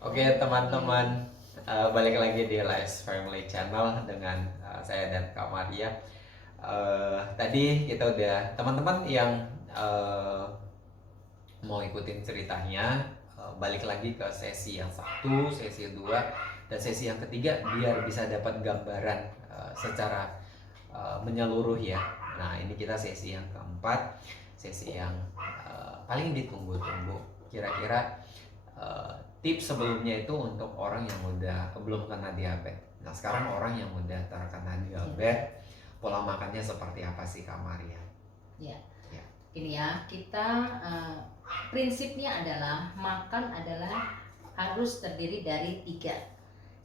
Oke teman-teman, balik lagi di Les Family Channel dengan saya dan Kak Maria. Tadi kita udah teman-teman yang eh, mau ikutin ceritanya, balik lagi ke sesi yang satu, sesi yang dua, dan sesi yang ketiga biar bisa dapat gambaran secara menyeluruh ya. Nah ini kita sesi yang keempat, sesi yang paling ditunggu-tunggu. Kira-kira eh, tips sebelumnya itu untuk orang yang udah belum kena diabetes. Nah sekarang orang yang udah terkena diabetes, pola makannya seperti apa sih Kak Maria? Ya, Ya. gini ya, kita prinsipnya adalah makan adalah harus terdiri dari 3.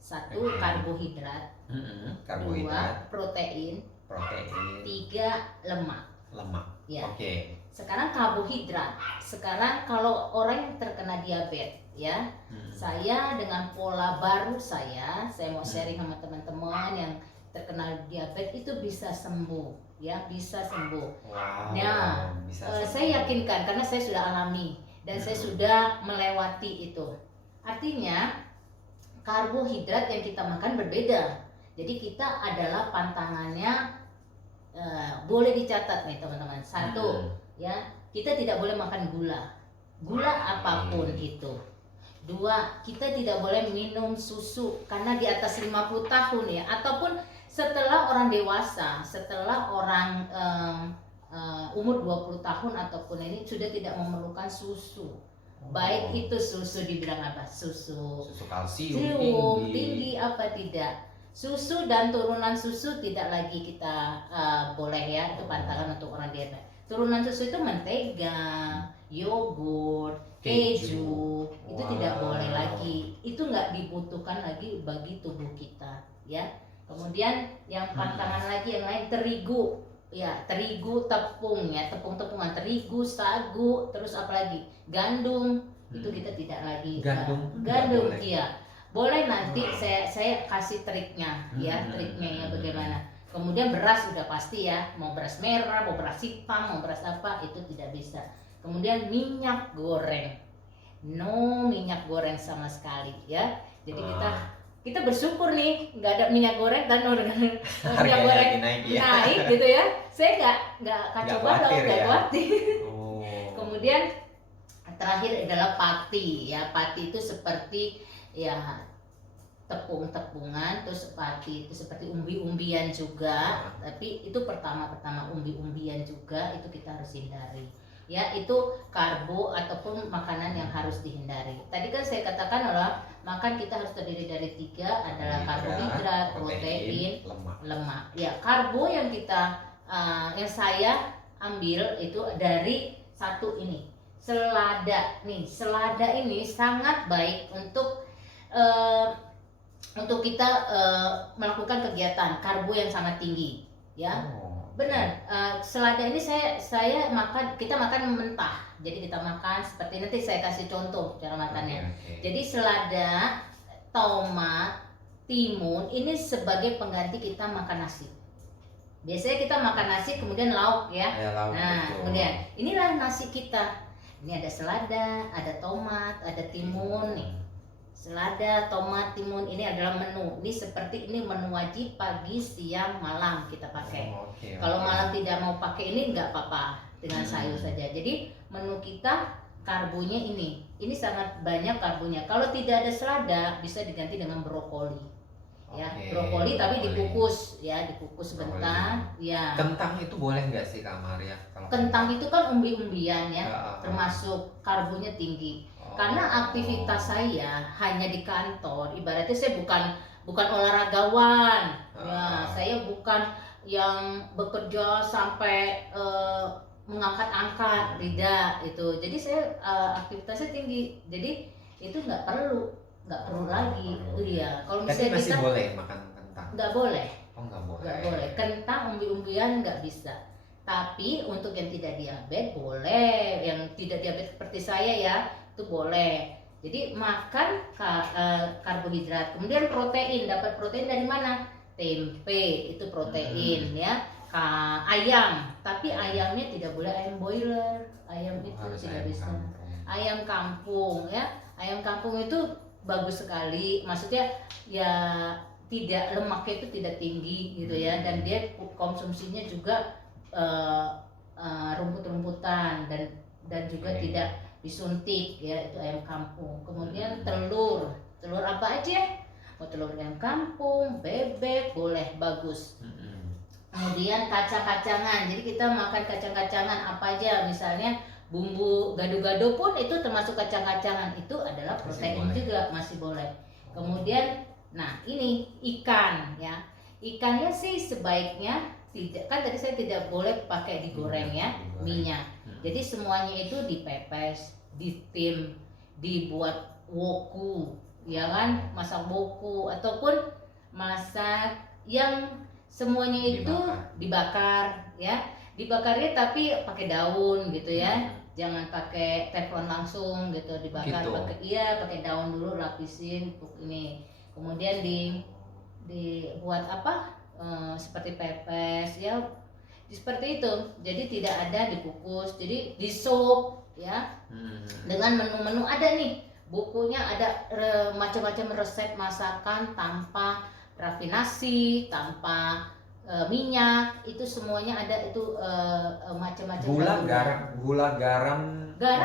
1 Oke. karbohidrat, 2 Karbohidrat, protein, protein, 3 lemak. lemak. Ya. Oke. Sekarang karbohidrat. Sekarang kalau orang yang terkena diabetes ya, saya dengan pola baru saya mau sharing sama teman-teman yang terkena diabetes itu bisa sembuh ya, bisa sembuh. Wow. Nah, Bisa saya yakinkan karena saya sudah alami dan saya sudah melewati itu. Artinya karbohidrat yang kita makan berbeda. Jadi kita adalah pantangannya boleh dicatat nih teman-teman. 1 ya, kita tidak boleh makan gula apapun itu. 2, kita tidak boleh minum susu karena di atas 50 tahun ya, ataupun setelah orang dewasa, setelah orang umur 20 tahun ataupun ini sudah tidak memerlukan susu. Baik itu susu dibilang apa? Susu kalsium tinggi apa tidak. Susu dan turunan susu tidak lagi kita boleh ya, itu pantangan untuk orang diabetes. Turunan susu itu mentega, yogurt, keju, itu tidak boleh lagi. Itu nggak dibutuhkan lagi bagi tubuh kita ya. Kemudian yang pantangan lagi yang lain, terigu ya, terigu, tepung ya, tepung-tepungan terigu, sagu, terus apalagi gandum, itu kita tidak lagi. Gandum iya boleh, nanti saya kasih triknya ya, triknya ya bagaimana. Kemudian beras sudah pasti ya, mau beras merah, mau beras hitam, mau beras apa, itu tidak bisa. Kemudian minyak goreng, no minyak goreng sama sekali ya. Jadi kita bersyukur nih nggak ada minyak goreng dan minyak goreng naik gitu ya. Saya nggak kacau balau, nggak khawatir. Kemudian terakhir adalah pati ya. Pati itu seperti ya tepung-tepungan, terus pati itu seperti umbi-umbian juga, tapi itu pertama umbi-umbian juga, itu kita harus hindari ya. Itu karbo ataupun makanan yang harus dihindari. Tadi kan saya katakan adalah makan kita harus terdiri dari 3, adalah karbohidrat, protein, lemak ya. Karbo yang kita yang saya ambil itu dari 1 ini, selada nih. Selada ini sangat baik untuk kita melakukan kegiatan karbo yang sangat tinggi ya. Benar, selada ini saya makan, kita makan mentah. Jadi kita makan seperti, nanti saya kasih contoh cara makannya. Jadi selada, tomat, timun ini sebagai pengganti kita makan nasi. Biasanya kita makan nasi kemudian lauk ya. Nah, kemudian inilah nasi kita. Ini ada selada, ada tomat, ada timun nih. Selada, tomat, timun, ini adalah menu. Ini seperti ini menu wajib pagi, siang, malam kita pakai. Kalau malam tidak mau pakai ini nggak apa-apa, dengan sayur saja. Jadi menu kita karbonya ini sangat banyak karbonya. Kalau tidak ada selada bisa diganti dengan brokoli. Ya, brokoli tapi dikukus ya, dikukus sebentar. Ya. Kentang itu boleh nggak sih Kak Maria? Kentang itu kan umbi-umbian ya, termasuk karbonya tinggi. Karena aktivitas saya hanya di kantor, ibaratnya saya bukan olahragawan. Ya, saya bukan yang bekerja sampai mengangkat-angkat, tidak itu. Jadi saya aktivitasnya tinggi. Jadi itu nggak perlu lagi. Iya, kalau misalnya masih boleh makan kentang? Nggak boleh. Nggak boleh. Kentang, umbi-umbian nggak bisa. Tapi untuk yang tidak diabetes boleh, yang tidak diabetes seperti saya ya, itu boleh. Jadi makan karbohidrat. Kemudian protein, dapat protein dari mana? Tempe itu protein ya. Ayam, tapi ayamnya tidak boleh ayam boiler. Ayam itu tidak bisa. Ayam kampung ya. Ayam kampung itu bagus sekali. Maksudnya ya tidak, lemaknya itu tidak tinggi gitu ya, dan dia konsumsinya juga rumput-rumputan dan juga tidak disuntik ya, itu ayam kampung. Kemudian telur apa aja, mau telur ayam kampung, bebek boleh, bagus. Kemudian kacang-kacangan, jadi kita makan kacang-kacangan apa aja, misalnya bumbu gado-gado pun itu termasuk kacang-kacangan, itu adalah protein juga, masih boleh. Kemudian nah ini ikan ya, ikannya sih sebaiknya tidak, kan tadi saya tidak boleh pakai digoreng ya, minyak. Jadi semuanya itu dipepes, ditim, dibuat woku ya kan, masak woku ataupun masak yang semuanya itu dibakar ya. Dibakarnya tapi pakai daun gitu ya, jangan pakai teflon langsung gitu, dibakar pakai daun dulu, lapisin untuk ini, kemudian dibuat apa, seperti pepes ya, seperti itu. Jadi tidak ada dikukus, jadi di sup ya, dengan menu-menu ada nih bukunya, ada macam-macam resep masakan tanpa rafinasi, tanpa minyak, itu semuanya ada, itu macam-macam. Gula, garam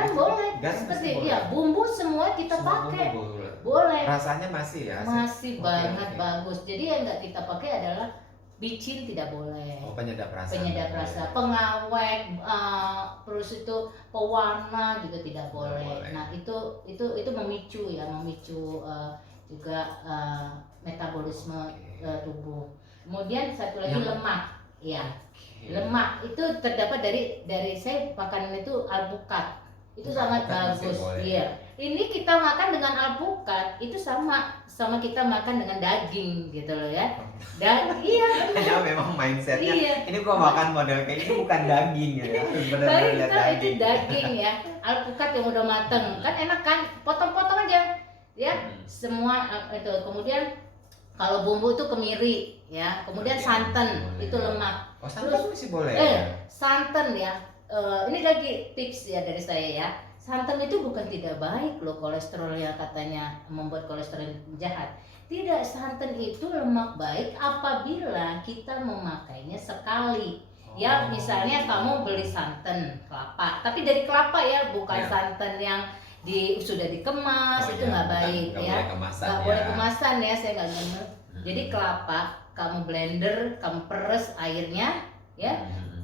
boleh, seperti ya, bumbu semua kita pakai, boleh. Rasanya masih ya? Masih banget bagus. Jadi yang nggak kita pakai adalah bicin, tidak boleh. Penyedap rasa, pengawet, terus itu pewarna juga tidak boleh. Nah itu memicu ya, juga metabolisme tubuh. Kemudian satu lagi lemak, ya. Lemak itu terdapat dari saya makanan itu alpukat, itu sangat bagus. Iya. Ini kita makan dengan alpukat itu sama kita makan dengan daging gitu loh ya. Dan iya. Hanya memang mindsetnya. Iya. Ini gua makan model kayak ini bukan daging gitu ya. Benar-benar itu daging ya. Alpukat yang udah mateng kan enak kan, potong-potong aja ya. Semua itu. Kemudian kalau bumbu itu kemiri ya, kemudian santan itu lemak. Oh, santan masih boleh. Santan ya. Ini lagi tips ya dari saya ya. Santan itu bukan tidak baik loh kolesterolnya, katanya membuat kolesterol jahat. Tidak, santan itu lemak baik apabila kita memakainya sekali. Ya, misalnya kamu beli santan kelapa, tapi dari kelapa ya, bukan santan yang sudah dikemas, itu nggak baik ya. Nggak boleh kemasan ya, saya nggak nemu. Jadi kelapa kamu blender, kamu peres airnya ya,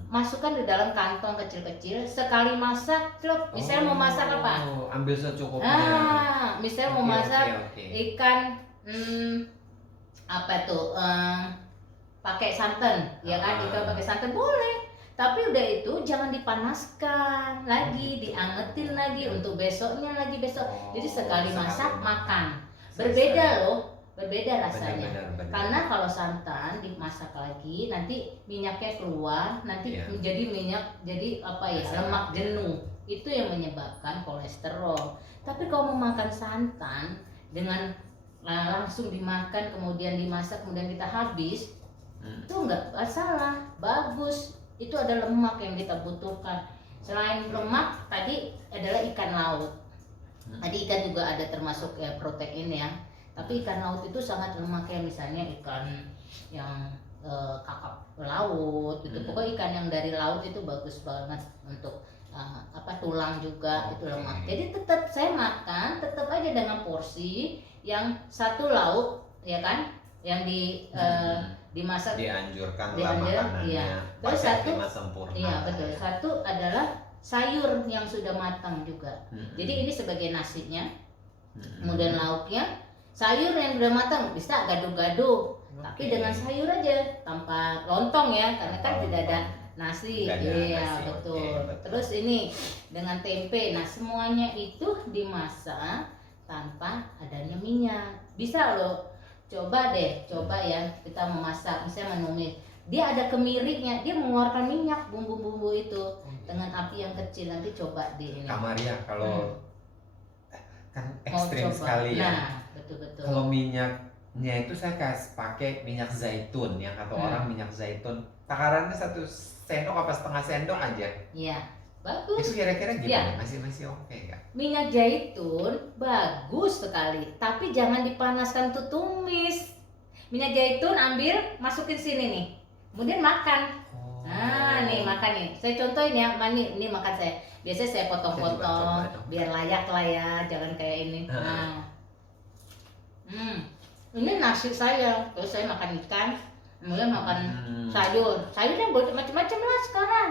masukkan di dalam kantong kecil-kecil, sekali masak, misalnya mau masak apa? Ambil secukupnya. Misalnya mau masak ikan apa tuh, pakai santan ya kan, ikan pakai santan boleh, tapi udah itu jangan dipanaskan lagi, diangetin lagi untuk besoknya lagi besok. Jadi sekali masak makan. Berbeda loh, berbeda rasanya. Benar. Karena kalau santan dimasak lagi nanti minyaknya keluar, nanti menjadi minyak, jadi apa ya, lemak jenuh. Itu yang menyebabkan kolesterol. Tapi kalau mau makan santan dengan langsung dimakan kemudian dimasak kemudian kita habis, itu nggak salah, bagus. Itu ada lemak yang kita butuhkan. Selain lemak tadi adalah ikan laut. Tadi ikan juga ada termasuk ya protein ya. Tapi ikan laut itu sangat lemak ya, misalnya ikan yang kakap laut itu. Pokoknya ikan yang dari laut itu bagus banget untuk tulang juga, itu lemak. Jadi tetap saya makan tetap aja dengan porsi yang satu lauk ya kan, yang dimasak, dianjurkan lah makanannya. Iya. Terus satu, sempurna. iya betul. Satu adalah sayur yang sudah matang juga. Jadi ini sebagai nasinya, kemudian lauknya sayur yang sudah matang, bisa gado-gado, tapi dengan sayur aja, tanpa lontong ya, karena kan tidak ada nasi. Iya betul. Terus ini dengan tempe. Nah semuanya itu dimasak tanpa adanya minyak. Bisa loh. Coba ya kita memasak, misalnya menumis, dia ada kemirinya, dia mengeluarkan minyak, bumbu-bumbu itu dengan api yang kecil. Nanti coba di ini. Kamaria kalau kan ekstrim sekali ya. Nah, betul. Kalau minyaknya itu saya pakai minyak zaitun, yang kata orang minyak zaitun takarannya 1 sendok apa setengah sendok aja. Iya, bagus. Itu kira-kira Ya. gimana? Masih oke nggak? Minyak zaitun bagus sekali, tapi jangan dipanaskan tuh tumis. Minyak zaitun ambil, masukin sini nih, kemudian makan. Nah, nih makan nih. Saya contohin ya, ini makan saya. Biasanya saya potong-potong Saya juga coba dong. biar layak lah ya, jangan kayak ini. Nah, ini nasi saya. Terus saya makan ikan, kemudian makan sayur. Sayurnya boleh macam-macam lah sekarang.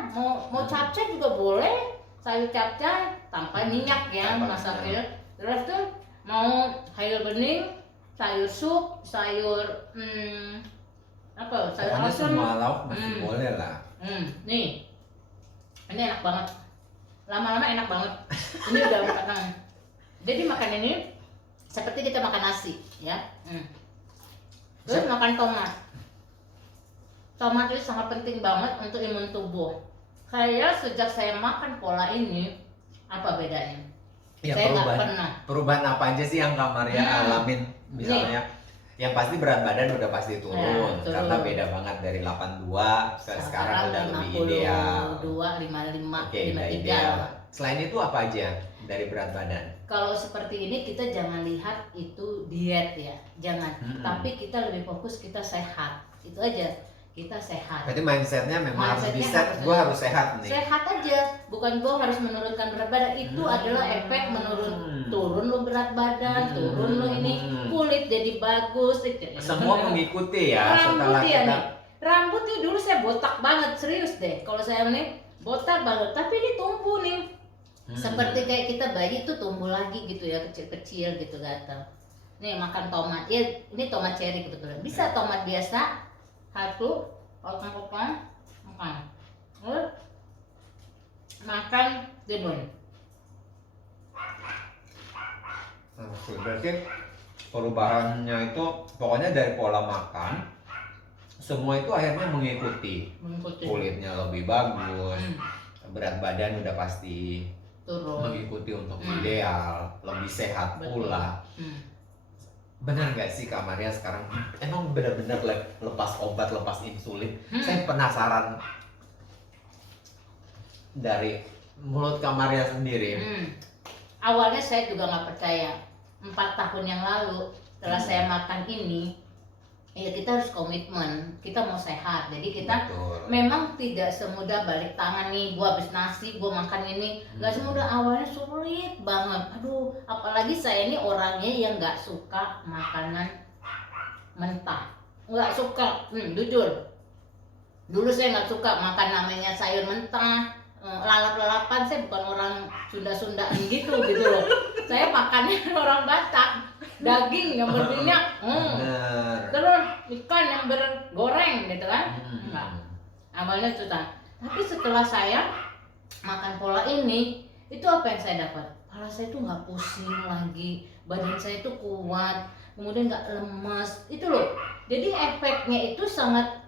Mau capcay juga boleh. Sayur capcay tanpa minyak ya, Tanpa masaknya. Terus tuh mau sayur bening, sayur sup, sayur apa? Sayur Pokoknya asam. semua lauk masih boleh lah. Nih, ini enak banget. Lama-lama enak banget. Ini udah makan. Jadi makan ini seperti kita makan nasi, ya. Terus makan tomat. Tomat itu sangat penting banget untuk imun tubuh. Sejak saya makan pola ini, apa bedanya? Ya, Saya nggak pernah. perubahan apa aja sih yang Kak Maria alamin? Misalnya, yang pasti berat badan udah pasti turun, turun. karena beda banget dari 82 ke sekarang udah lebih ideal. 52, 55, Oke, udah 53. ideal. Selain itu apa aja dari berat badan? Kalau seperti ini kita jangan lihat itu diet ya, jangan. Tapi kita lebih fokus kita sehat, itu aja. Kita sehat. Berarti mindsetnya memang harus Mindsetnya bisa, harus gue harus sehat nih. Sehat aja, bukan gue harus menurunkan berat badan. Itu adalah efek turun lo berat badan, turun lo ini kulit jadi bagus. Semua mengikuti ya setelah Rambut ya kita. nih, rambut tuh dulu saya botak banget, serius deh. Kalau saya nih botak banget, tapi ini tumbuh nih. Seperti kayak kita bayi tuh tumbuh lagi gitu ya, kecil-kecil gitu gatal. Nih makan tomat, ya ini tomat cherry kebetulan. Bisa tomat biasa, satu potong-potong makan. Makan timun. Oke, berarti perubahannya itu pokoknya dari pola makan, semua itu akhirnya mengikuti. Kulitnya lebih bagus, berat badan udah pasti turun, mengikuti untuk ideal, lebih sehat pula. Benar nggak sih Kak Maria sekarang emang benar-benar lepas obat, lepas insulin? Saya penasaran dari mulut Kak Maria sendiri. Awalnya saya juga nggak percaya. 4 tahun yang lalu setelah saya makan ini, ya kita harus komitmen, kita mau sehat. Jadi kita memang tidak semudah balik tangan nih, gua habis nasi, gua makan ini, nggak semudah. Awalnya sulit banget. Aduh, apalagi saya ini orangnya yang nggak suka makanan mentah, nggak suka, jujur. Dulu saya nggak suka makan namanya sayur mentah, lalap-lalapan. Saya bukan orang Sunda-Sundaan gitu loh. Saya makannya orang Batak, daging yang berminyak, terus ikan yang bergoreng gitu kan. Enggak. Awalnya susah. Tapi setelah saya makan pola ini, itu apa yang saya dapat? Kepala saya tuh nggak pusing lagi, badan saya tuh kuat, kemudian nggak lemas, itu loh. Jadi efeknya itu sangat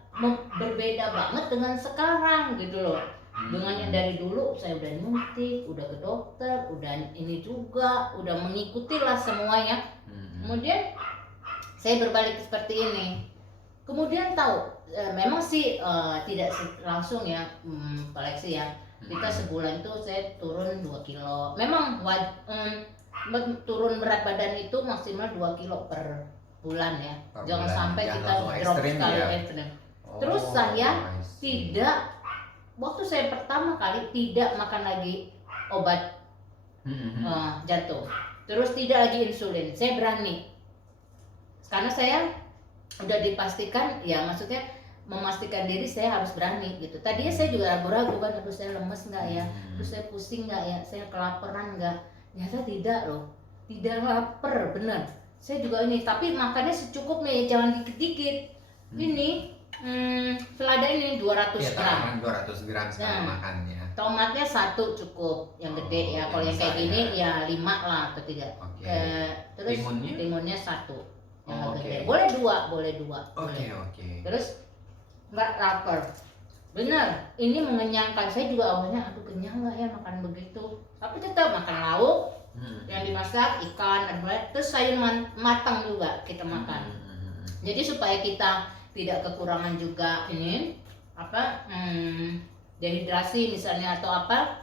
berbeda banget dengan sekarang gitu loh. Dengan yang dari dulu saya udah nyuntik, udah ke dokter, udah ini juga, udah mengikuti lah semuanya. Kemudian saya berbalik seperti ini. Kemudian tahu, memang sih tidak langsung ya, koleksi ya. Kita sebulan itu saya turun 2 kilo. Memang turun berat badan itu maksimal 2 kilo per bulan ya. Jangan sampai kita drop sekali ekstrim. Terus saya tidak, waktu saya pertama kali tidak makan lagi obat jantung, terus tidak lagi insulin, saya berani karena saya udah dipastikan ya, maksudnya memastikan diri saya harus berani gitu. Tadinya saya juga ragu-ragu kan, aduh saya lemes nggak ya, terus saya pusing nggak ya, saya kelaparan nggak. Ternyata tidak loh, tidak lapar bener. Saya juga ini, tapi makannya secukupnya ya, jangan dikit-dikit. Ini selada ini 200 gram. 200 gram sekali makannya. Tomatnya 1 cukup, yang gede ya. Kalau yang kayak gini ya 5 lah atau 3. Terus timunnya 1 yang gede. Boleh 2, boleh 2. Oke. Terus nggak lapar. Bener, ini mengenyangkan. Saya juga awalnya aduh kenyang nggak ya makan begitu. Tapi tetap makan lauk yang dimasak, ikan, terus sayur matang juga kita makan. Jadi supaya kita tidak kekurangan juga ini dehidrasi misalnya atau apa,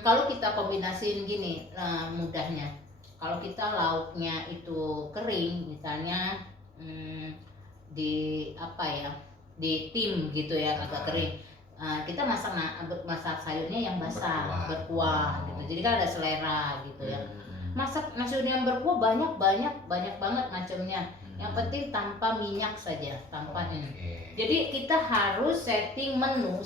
Kalau kita kombinasiin gini, mudahnya. Kalau kita lauknya itu kering, misalnya di apa ya, di tim gitu ya, agak kering. Kita masak sayurnya yang basah, berkuah gitu. Jadi kan ada selera gitu ya. Masak nasi uduk yang berkuah banyak banget macamnya. Yang penting tanpa minyak saja, tanpa ini. Jadi kita harus setting menu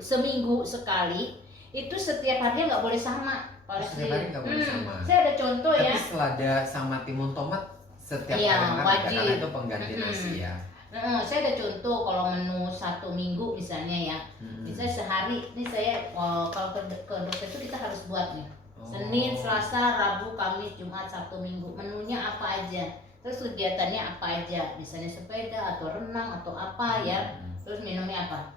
seminggu sekali. Itu setiap harinya nggak boleh sama. Setiap hari nggak boleh sama. Saya ada contoh ya. Tapi selada sama timun tomat setiap Iya, hari makan wajib. karena itu pengganti nasi ya. Saya ada contoh kalau menu 1 minggu misalnya ya. Misalnya sehari, ini saya kalau ke dokter itu kita harus buat nih. Senin, Selasa, Rabu, Kamis, Jumat, Sabtu, Minggu. Menunya apa aja. Terus kegiatannya apa aja. Misalnya sepeda atau renang atau apa ya. Terus minumnya apa.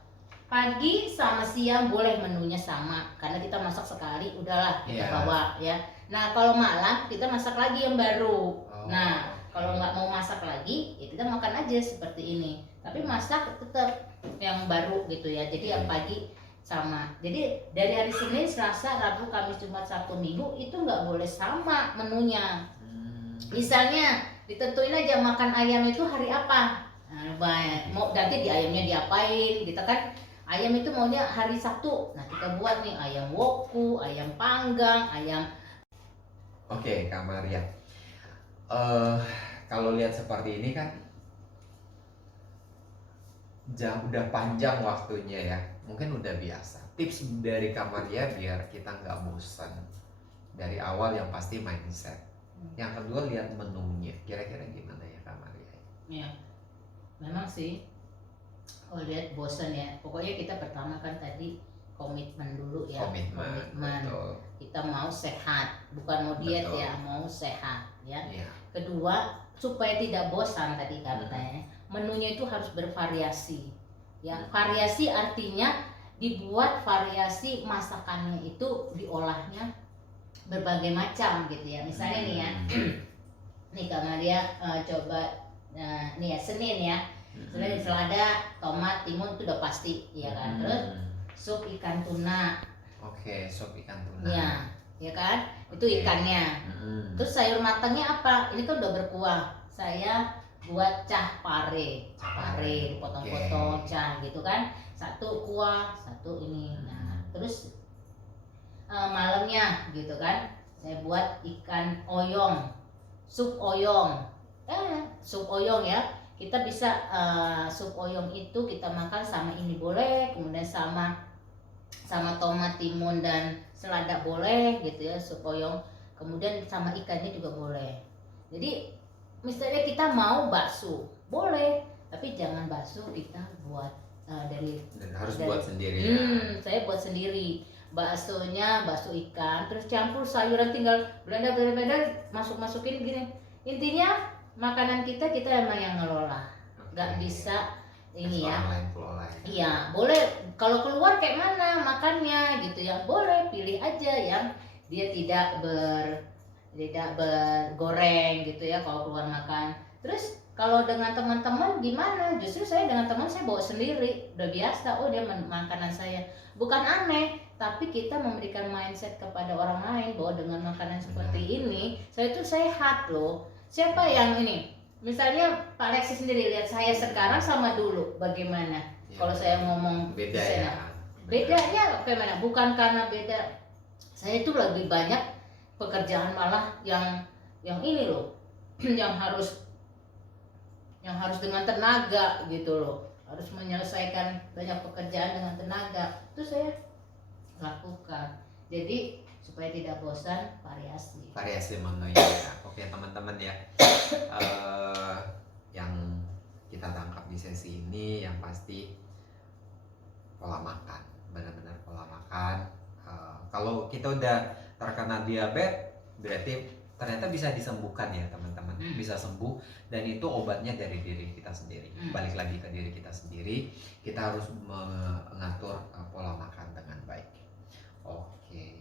Pagi sama siang boleh menunya sama karena kita masak sekali udahlah kita bawa ya. Nah kalau malam kita masak lagi yang baru. Nah kalau nggak mau masak lagi ya kita makan aja seperti ini. Tapi masak tetap yang baru gitu ya. Jadi yang pagi sama. Jadi dari hari Senin, Selasa, Rabu, Kamis, Jumat, Sabtu, Minggu itu nggak boleh sama menunya. Misalnya ditentuin aja makan ayam itu hari apa. Nah, mau nanti di ayamnya diapain? Kita kan ayam itu maunya hari Sabtu. Nah kita buat nih ayam woku, ayam panggang, ayam. Oke, Kak Maria. Kalau lihat seperti ini kan udah panjang waktunya ya. Mungkin udah biasa. Tips dari Kak Maria biar kita nggak bosan. Dari awal yang pasti mindset. Yang kedua lihat menunya. Kira-kira gimana ya Kak Maria? Ya, memang sih. Kalau lihat bosan ya. Pokoknya kita pertama kan tadi komitmen dulu ya. Komitmen. Kita mau sehat, bukan mau diet ya, mau sehat ya. Kedua, supaya tidak bosan tadi katanya, menunya itu harus bervariasi. Ya, variasi artinya dibuat variasi masakannya itu diolahnya berbagai macam gitu ya. Misalnya nih ya. Nih Kak Maria coba nih ya Senin ya. Senin selada, tomat, timun itu udah pasti ya kan. Terus sup ikan tuna. Oke, sup ikan tuna. Ya kan? Itu ikannya. Terus sayur matangnya apa? Ini kan udah berkuah. Saya buat cah pare, dipotong-potong cah gitu kan. Satu kuah, satu ini. Nah, terus malamnya gitu kan. Saya buat ikan oyong, sup oyong. Sup oyong ya. Kita bisa sup oyong itu kita makan sama ini boleh, kemudian sama tomat, timun dan selada boleh gitu ya, sup oyong. Kemudian sama ikannya juga boleh. Jadi misalnya kita mau bakso, boleh, tapi jangan bakso kita buat harus buat sendiri ya. Saya buat sendiri. Baksonya bakso ikan, terus campur sayuran, tinggal blender masukin gini. Intinya makanan kita emang yang ngelola, nggak bisa ini ya. Iya, boleh kalau keluar kayak mana makannya gitu ya, boleh pilih aja yang dia tidak bergoreng gitu ya kalau keluar makan. Terus kalau dengan teman-teman gimana? Justru saya dengan teman saya bawa sendiri, udah biasa. Oh dia makanan saya, bukan aneh, tapi kita memberikan mindset kepada orang lain bahwa dengan makanan seperti ini saya itu sehat loh. Siapa yang ini? Misalnya Pak Lexi sendiri lihat saya sekarang sama dulu bagaimana? Ya, kalau saya ngomong beda ya. Bedanya bagaimana? Bukan karena beda. Saya itu lebih banyak pekerjaan malah yang ini loh, yang harus dengan tenaga gitu loh, harus menyelesaikan banyak pekerjaan dengan tenaga. Itu saya lakukan. Jadi supaya tidak bosan, variasi menu ya. Oke teman-teman ya, yang kita tangkap di sesi ini yang pasti pola makan, benar-benar pola makan. Kalau kita udah terkena diabetes berarti ternyata bisa disembuhkan ya teman-teman. Bisa sembuh, dan itu obatnya dari diri kita sendiri. Balik lagi ke diri kita sendiri, kita harus mengatur pola makan dengan baik. Oke.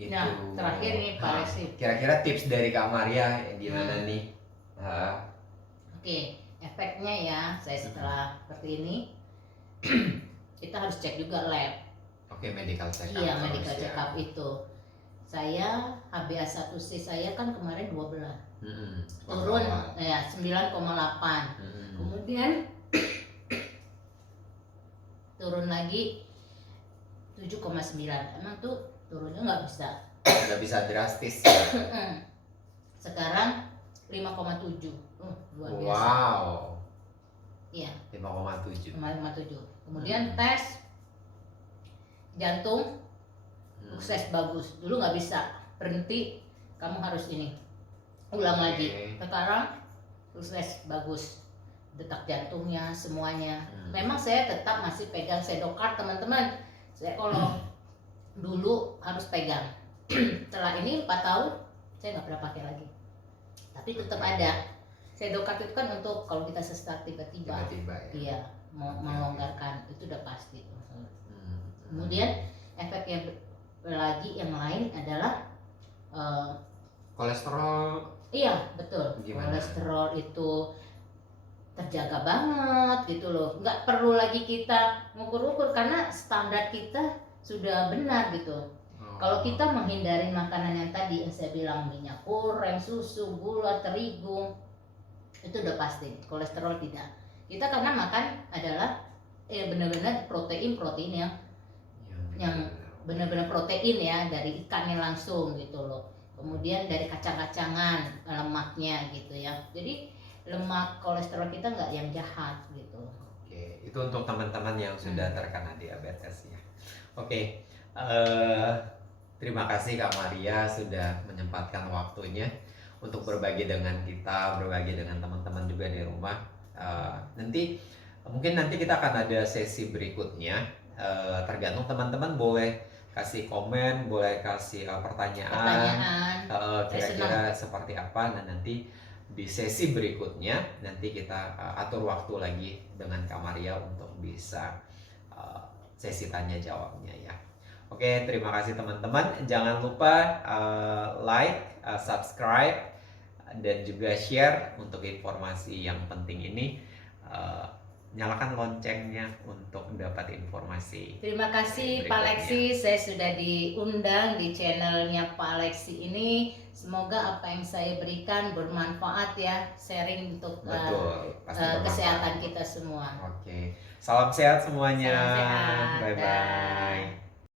Itu. Nah, terakhir nih Pak Lexi. Kira-kira tips dari Kak Maria gimana nih? Oke, efeknya ya, saya setelah seperti ini kita harus cek juga lab. Oke, medical check up. Iya, terus medical ya. check up itu. Saya HbA1c saya kan kemarin 12. Turun ya 9,8. Kemudian turun lagi 7,9. Emang tuh turunnya nggak bisa. Nggak bisa drastis. Ya? Sekarang 5,7. Luar biasa. Wow. Iya. 5,7. 5,7. Kemudian tes jantung sukses bagus. Dulu nggak bisa, berhenti, kamu harus ini ulang lagi. Sekarang sukses bagus, detak jantungnya semuanya. Memang saya tetap masih pegang Sedokart teman-teman. Saya kalau dulu harus pegang. Setelah ini 4 tahun saya nggak pernah pakai lagi. Tapi tetap ada. Sedokart itu kan untuk kalau kita sesak tiba-tiba. Ya. Iya, melonggarkan itu udah pasti. Kemudian efek yang lagi yang lain adalah kolesterol. Iya betul. Gimana? Kolesterol itu terjaga banget gitu loh. Nggak perlu lagi kita ngukur-ukur karena standar kita sudah benar gitu. Kalau kita menghindari makanan yang tadi yang saya bilang minyak goreng, susu, gula, terigu, itu udah pasti. Kolesterol tidak. Kita karena makan adalah benar-benar protein yang benar-benar protein ya dari ikannya langsung gitu loh. Kemudian dari kacang-kacangan lemaknya gitu ya. Jadi lemak kolesterol kita nggak yang jahat gitu. Oke, itu untuk teman-teman yang sudah terkena diabetes ya. Oke, terima kasih Kak Maria sudah menyempatkan waktunya untuk berbagi dengan kita, berbagi dengan teman-teman juga di rumah. Mungkin nanti kita akan ada sesi berikutnya. Tergantung teman-teman boleh kasih komen, boleh kasih pertanyaan. Kira-kira seperti apa. Dan nanti di sesi berikutnya nanti kita atur waktu lagi dengan Kak Maria untuk bisa sesi tanya jawabnya ya. Oke, terima kasih teman-teman. Jangan lupa like, subscribe, dan juga share untuk informasi yang penting ini. Nyalakan loncengnya untuk dapat informasi. Terima kasih Pak Lexi, saya sudah diundang di channelnya Pak Lexi ini. Semoga apa yang saya berikan bermanfaat ya, sharing untuk kesehatan kita semua. Oke, salam sehat semuanya. Salam sehat. Bye bye.